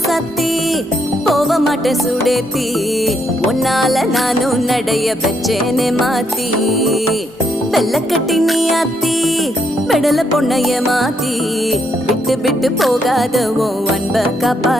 சத்தி போக மாட்டேன் சுடேத்தி உன்னால நானும் நடைய வச்சேனே மாத்தி வெள்ளக்கட்டி நீ ஆத்தி பெடல பொண்ணைய மாத்தி விட்டு விட்டு போகாத உன் அன்ப காப்பாத்தி